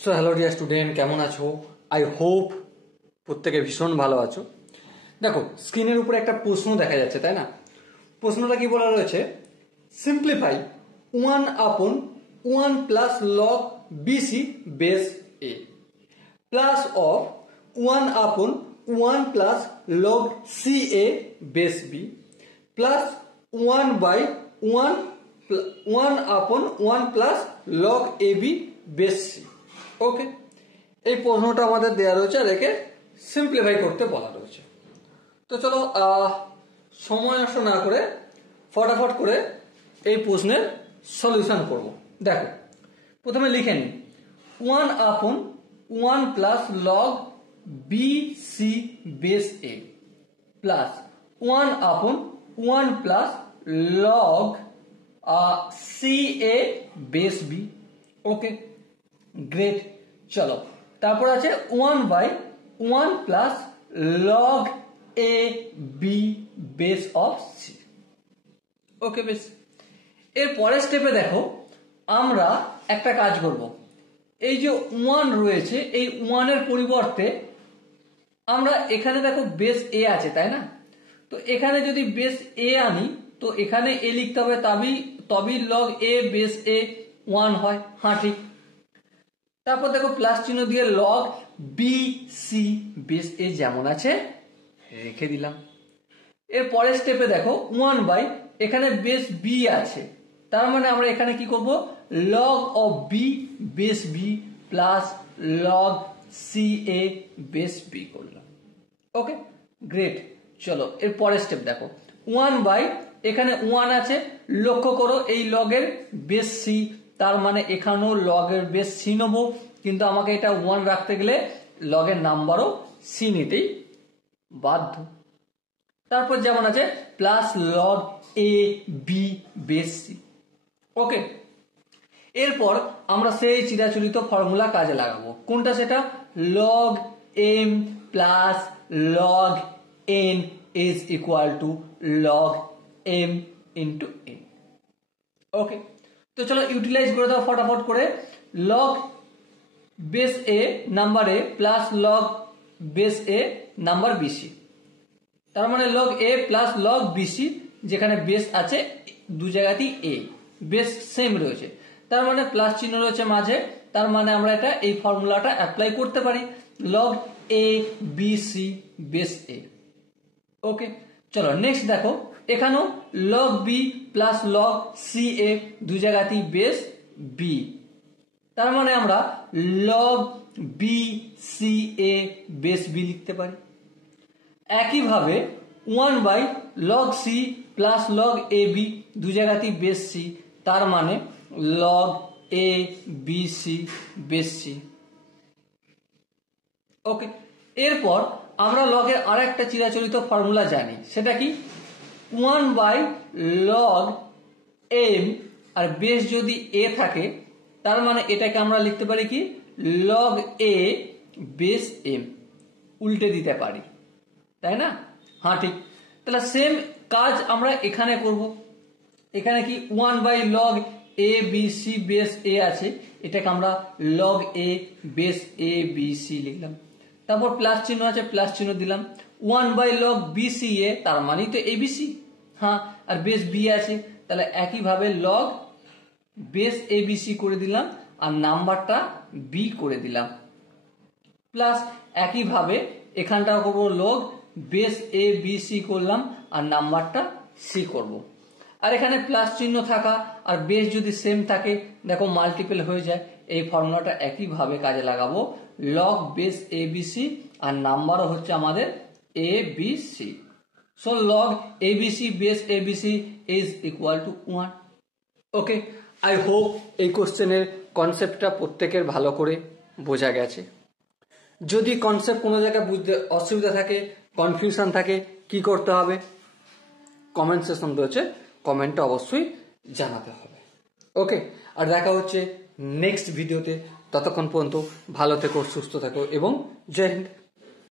So hello dear student, কেমন আছো? I hope প্রত্যেকে ভীষণ ভালো আছো। দেখো, স্ক্রিনের উপরে একটা প্রশ্ন দেখা যাচ্ছে, তাই না? প্রশ্নটা কি বলা রয়েছে? Simplify 1/1 plus log BC base A plus of 1/1 plus log C A base B plus 1/1 plus log A B base C. Okay, এই প্রশ্নটা আমাদের দেওয়া রয়েছে আর একে সিম্পলিফাই করতে বলা রয়েছে। তো চলো সময় নষ্ট না করে ফটাফট করে এই প্রশ্নের সলিউশন করব। দেখো, প্রথমে লিখে নিই 1/1 plus log B C base A plus 1/1 plus log C A base B. Okay, great. চলো, তারপর আছে 1/1 plus log A B base of C. Okay, বেশ। এর পরের স্টেপে দেখো, আমরা একটা কাজ করব। এই যে 1 রয়েছে, এই 1 এর পরিবর্তে আমরা এখানে দেখো বেস এ আছে, তাই না? তো এখানে যদি বেস এ আনি তো এখানে এ লিখতে হবে, তবেই লগ এ বেস এ 1 হয়। হ্যাঁ, ঠিক। তারপর দেখো প্লাস চিহ্ন দিয়ে লগ বি সি বেস এ যেমন আছে রেখে দিলাম। এর পরের স্টেপে দেখো 1/ এখানে বেস বি আছে, তার মানে আমরা এখানে কি করব? Log of B base B plus log C A base B করলাম। Okay, great. চলো, এর পরের স্টেপ দেখো 1/ এখানে 1 আছে, লক্ষ্য করো এই লগের বেস সি, তার মানে এখানেও লগের বেস সি নেব, কিন্তু আমাকে এটা 1 রাখতে গেলে লগের নাম্বারও সি নিতেই বাধ্য। তারপর যেমন আছে plus log A B base C. Okay, এরপর আমরা সেই চিরাচরিত ফর্মুলা কাজে লাগাবো। কোনটা সেটা? Log M plus log N is equal to log M into N. Okay, তো চলো ইউটিলাইজ করে দাও ফটাফট করে। Log base A number A plus log base A number BC, তার মানে log A plus log BC, যেখানে বেস আছে দু জায়গাতেই এ, বেস সেম রয়েছে, তার মানে প্লাস চিহ্ন রয়েছে মাঝে, তার মানে আমরা এটা এই ফর্মুলাটা অ্যাপ্লাই করতে পারি, log A B C base A. Okay, চলো নেক্সট দেখো, এখানেও log B plus log C A দু জায়গাতেই বেস বি, তার মানে আমরা log B C A base B লিখতে পারি। একইভাবে 1/ log C plus log A B দু জায়গাতেই বেস সি, তার মানে log A B C base C. Okay, এরপর আমরা লগের আরেকটা চিরাচরিত ফর্মুলা জানি, সেটা কি? 1/ লগ এম, আর বেস যদি এ থাকে তার মানে এটাকে আমরা লিখতে পারি কি? লগ এ বেস এম, উল্টে দিতে পারি, তাই না? হ্যাঁ, ঠিক। তাহলে সেম কাজ আমরা এখানে করব। এখানে কি 1/ log A B C base এ আছে, এটাকে আমরা log A base A B C লিখলাম। তারপর প্লাস চিহ্ন আছে, প্লাস চিহ্ন দিলাম। 1/ লগ বি সি এ, তার মানেই তো এ বি সি। হ্যাঁ, আর বেস বি আছে, তাহলে একইভাবে log base A B C করে দিলাম আর নাম্বারটা বি করে দিলাম। প্লাস একইভাবে এখানটাও করবো, log base A B C করলাম আর নাম্বারটা সি করব। আর এখানে প্লাস চিহ্ন থাকা আর বেস যদি সেম থাকে, দেখো মাল্টিপল হয়ে যায়, এই ফর্মুলাটা একইভাবে কাজে লাগাবো, log base A B C আর নাম্বারও হচ্ছে আমাদের A B C. So log A B C base A B C is equal to 1। Okay, I hope এই কোশ্চেনের কনসেপ্টটা প্রত্যেকের ভালো করে বোঝা গেছে। যদি কনসেপ্ট কোনো জায়গায় বুঝতে অসুবিধা থাকে, কনফিউশন থাকে, কি করতে হবে? কমেন্ট সেকশন রয়েছে, কমেন্টটা অবশ্যই জানাতে হবে। ওকে, আর দেখা হচ্ছে নেক্সট ভিডিওতে। ততক্ষণ পর্যন্ত ভালো থেকো, সুস্থ থাকো এবং জয় হিন্দ।